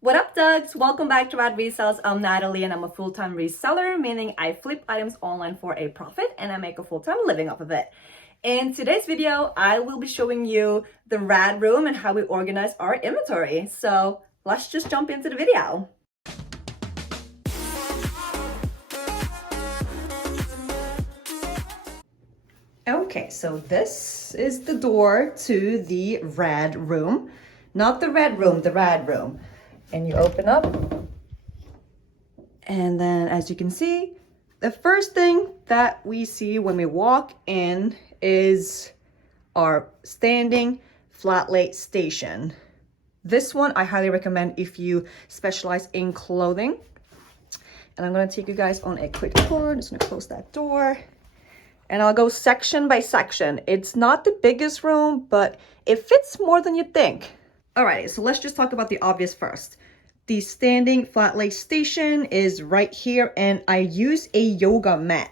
What up, Dugs? Welcome back to Rad Resells. I'm Natalie and I'm a full-time reseller, meaning I flip items online for a profit and I make a full-time living off of it. In today's video, I will be showing you the Rad Room and how we organize our inventory. So let's just jump into the video. Okay, so this is the door to the Rad Room. Not the Red Room, the Rad Room. And you open up. And then as you can see, the first thing that we see when we walk in is our standing flat lay station. This one I highly recommend if you specialize in clothing. And I'm gonna take you guys on a quick tour. I'm just gonna close that door. And I'll go section by section. It's not the biggest room, but it fits more than you think. Alright, so let's just talk about the obvious first. The standing flat lay station is right here, and I use a yoga mat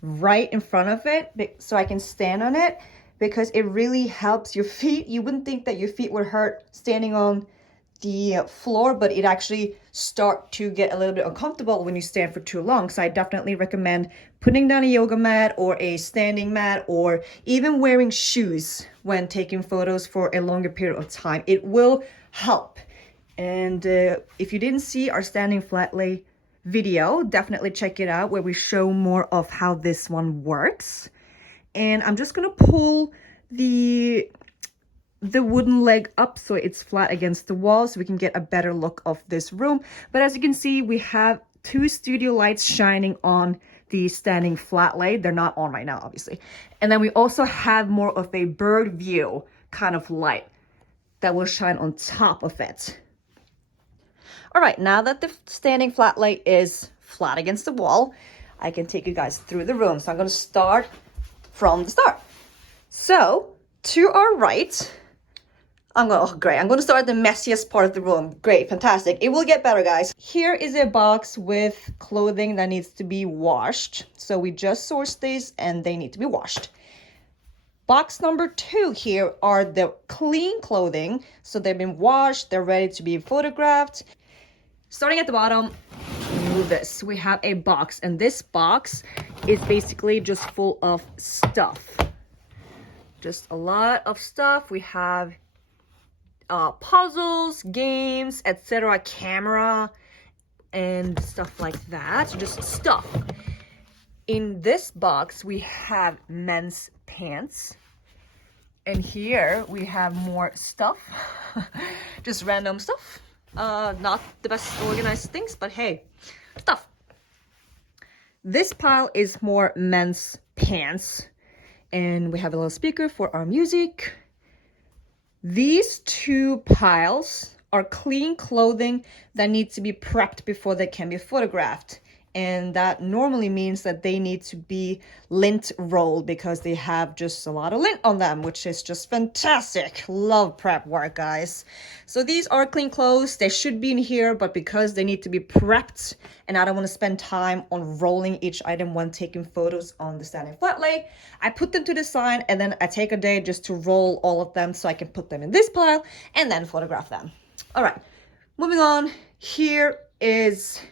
right in front of it so I can stand on it because it really helps your feet. You wouldn't think that your feet would hurt standing on the floor, but it actually start to get a little bit uncomfortable when you stand for too long. So I definitely recommend putting down a yoga mat or a standing mat, or even wearing shoes when taking photos for a longer period of time. It will help. And if you didn't see our standing flat lay video, definitely check it out where we show more of how this one works. And I'm just gonna pull the wooden leg up so it's flat against the wall so we can get a better look of this room. But as you can see, we have two studio lights shining on the standing flat lay. They're not on right now, obviously. And then we also have more of a bird view kind of light that will shine on top of it. All right, now that the standing flat lay is flat against the wall, I can take you guys through the room. So I'm gonna start from the start. So to our right, I'm gonna start at the messiest part of the room. Great, fantastic. It will get better, guys. Here is a box with clothing that needs to be washed. So we just sourced these and they need to be washed. Box number 2 here are the clean clothing. So they've been washed, they're ready to be photographed. Starting at the bottom, move this. We have a box, and this box is basically just full of stuff. Just a lot of stuff. We have puzzles, games, etc., camera, and stuff like that. Just stuff. In this box, we have men's pants. And here we have more stuff. Just random stuff. Not the best organized things, but hey, stuff. This pile is more men's pants. And we have a little speaker for our music. These two piles are clean clothing that need to be prepped before they can be photographed. And that normally means that they need to be lint rolled because they have just a lot of lint on them, which is just fantastic. Love prep work, guys. So these are clean clothes. They should be in here, but because they need to be prepped and I don't want to spend time on rolling each item when taking photos on the standing flat lay, I put them to the side and then I take a day just to roll all of them so I can put them in this pile and then photograph them. All right, moving on. Here is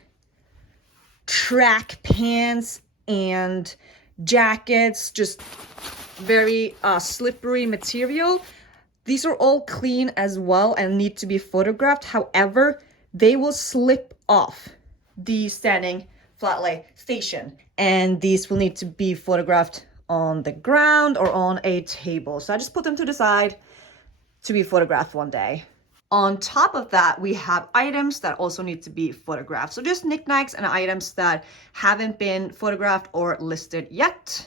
track pants and jackets, just very slippery material. These are all clean as well and need to be photographed. However, they will slip off the standing flat lay station, and these will need to be photographed on the ground or on a table. So I just put them to the side to be photographed one day. On top of that, we have items that also need to be photographed. So just knickknacks and items that haven't been photographed or listed yet.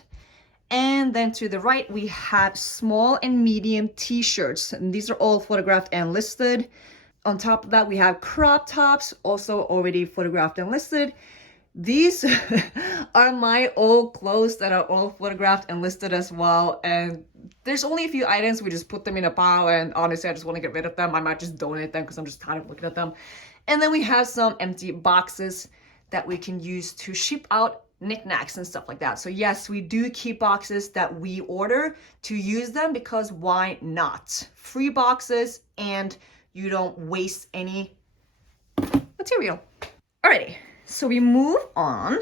And then to the right, we have small and medium t-shirts. And these are all photographed and listed. On top of that, we have crop tops, also already photographed and listed. These are my old clothes that are all photographed and listed as well. And there's only a few items. We just put them in a pile, and honestly, I just want to get rid of them. I might just donate them because I'm just tired of looking at them. And then we have some empty boxes that we can use to ship out knickknacks and stuff like that. So yes, we do keep boxes that we order to use them because why not? Free boxes, and you don't waste any material. Alrighty, so we move on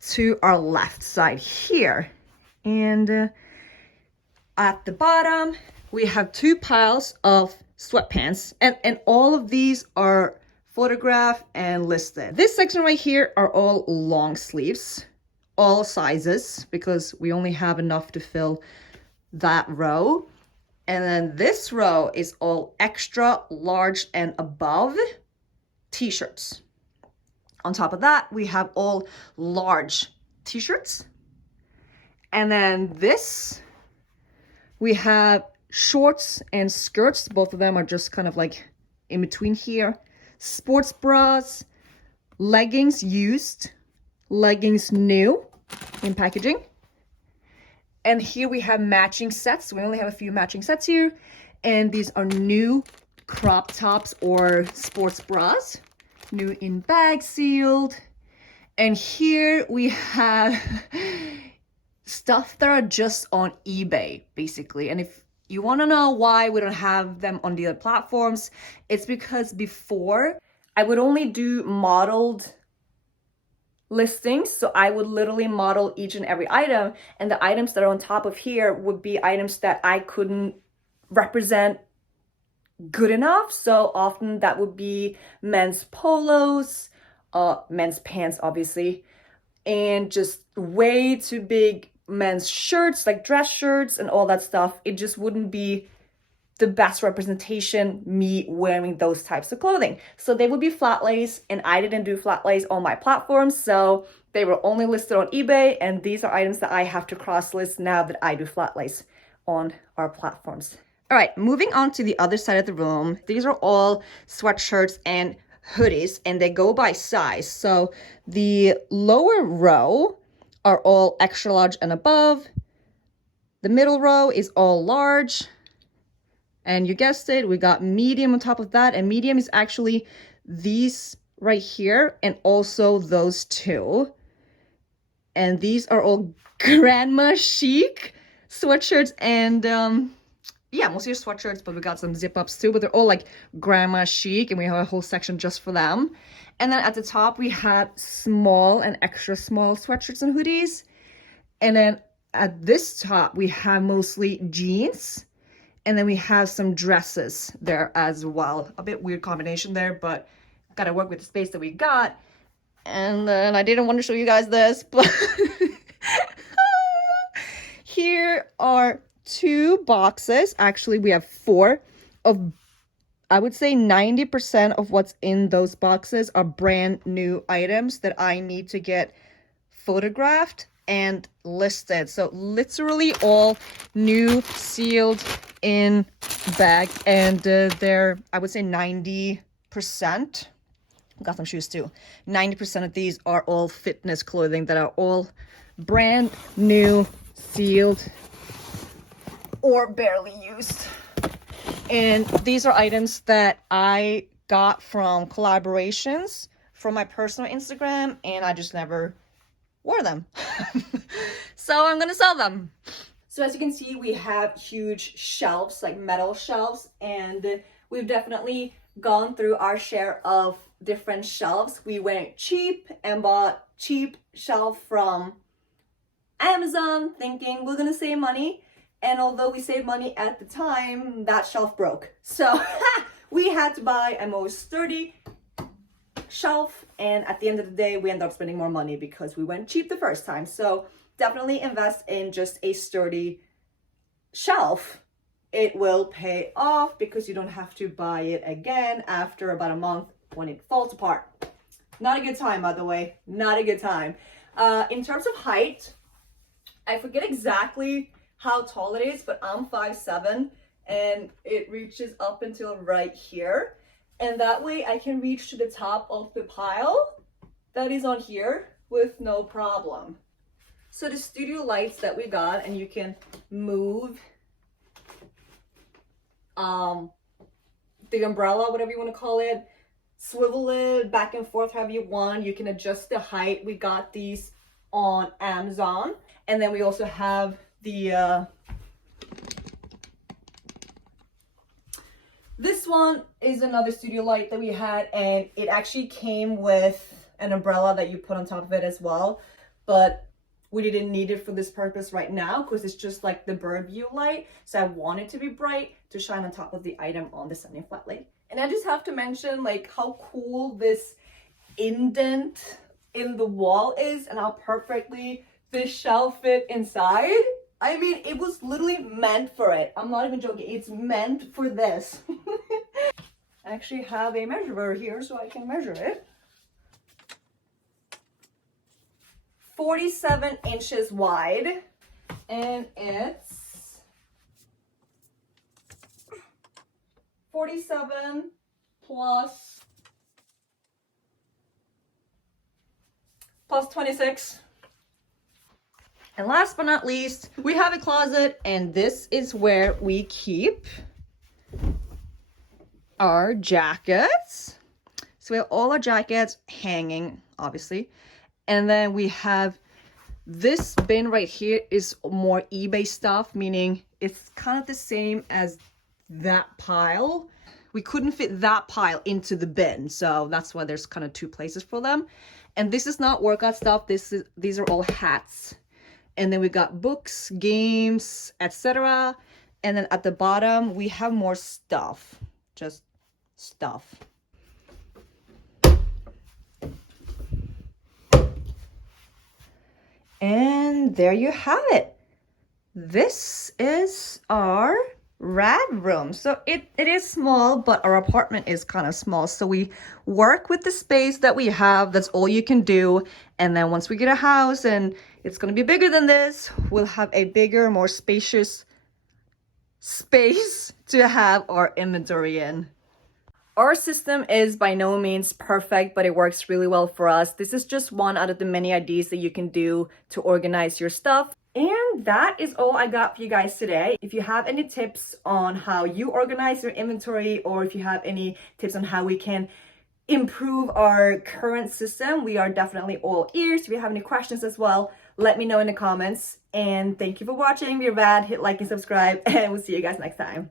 to our left side here. And at the bottom, we have two piles of sweatpants, and all of these are photographed and listed. This section right here are all long sleeves, all sizes, because we only have enough to fill that row. And then this row is all extra large and above t-shirts. On top of that, we have all large t-shirts. And then this, we have shorts and skirts. Both of them are just kind of like in between here. Sports bras, leggings used, leggings new in packaging. And here we have matching sets. We only have a few matching sets here. And these are new crop tops or sports bras. New in bag, sealed. And here we have stuff that are just on eBay, basically. And if you want to know why we don't have them on the other platforms, it's because before I would only do modeled listings. So I would literally model each and every item, and the items that are on top of here would be items that I couldn't represent good enough. So often that would be men's polos, men's pants, obviously, and just way too big men's shirts, like dress shirts and all that stuff. It just wouldn't be the best representation, me wearing those types of clothing. So they would be flat lace, and I didn't do flat lace on my platforms, so they were only listed on eBay, and these are items that I have to cross list now that I do flat lace on our platforms. All right, moving on to the other side of the room. These are all sweatshirts and hoodies, and they go by size. So the lower row are all extra large and above. The middle row is all large. And you guessed it, we got medium on top of that. And medium is actually these right here and also those two. And these are all grandma chic sweatshirts and yeah, mostly sweatshirts, but we got some zip ups too, but they're all like grandma chic, and we have a whole section just for them. And then at the top, we have small and extra small sweatshirts and hoodies. And then at this top, we have mostly jeans. And then we have some dresses there as well. A bit weird combination there, but gotta work with the space that we got. And then I didn't want to show you guys this, but here are two boxes. Actually, we have four of, I would say 90% of what's in those boxes are brand new items that I need to get photographed and listed. So literally all new, sealed in bag, and they're, I would say 90%. Got some shoes too. 90% of these are all fitness clothing that are all brand new, sealed, or barely used. And these are items that I got from collaborations from my personal Instagram, and I just never wore them. So I'm gonna sell them. So as you can see, we have huge shelves, like metal shelves, and we've definitely gone through our share of different shelves. We went cheap and bought cheap shelf from Amazon, thinking we're gonna save money. And although we saved money at the time, that shelf broke. So we had to buy a more sturdy shelf, and at the end of the day, we ended up spending more money because we went cheap the first time. So definitely invest in just a sturdy shelf. It will pay off because you don't have to buy it again after about a month when it falls apart. Not a good time, by the way. Not a good time. In terms of height, I forget exactly how tall it is, but I'm 5'7", and it reaches up until right here. And that way I can reach to the top of the pile that is on here with no problem. So the studio lights that we got, and you can move the umbrella, whatever you want to call it, swivel it back and forth however you want. You can adjust the height. We got these on Amazon. And then we also have the this This one is another studio light that we had, and it actually came with an umbrella that you put on top of it as well, but we didn't need it for this purpose right now because it's just like the bird view light. So I want it to be bright to shine on top of the item on the standing flat light. And I just have to mention like how cool this indent in the wall is and how perfectly this shelf fit inside. I mean, it was literally meant for it. I'm not even joking. It's meant for this. I actually have a measurer here so I can measure it. 47 inches wide, and it's 47 plus 26. And last but not least, we have a closet, and this is where we keep our jackets. So we have all our jackets hanging, obviously. And then we have this bin right here is more eBay stuff, meaning it's kind of the same as that pile. We couldn't fit that pile into the bin, so that's why there's kind of two places for them. And this is not workout stuff. These are all hats. And then we got books, games, etc. And then at the bottom we have more stuff, just stuff. And there you have it. This is our Rad Room. So it is small, but our apartment is kind of small. So we work with the space that we have. That's all you can do. And then once we get a house and it's going to be bigger than this, we'll have a bigger, more spacious space to have our inventory in. Our system is by no means perfect, but it works really well for us. This is just one out of the many ideas that you can do to organize your stuff. And that is all I got for you guys today. If you have any tips on how you organize your inventory, or if you have any tips on how we can improve our current system, we are definitely all ears. If you have any questions as well, let me know in the comments. And thank you for watching. We're Rad. Hit like and subscribe, and we'll see you guys next time.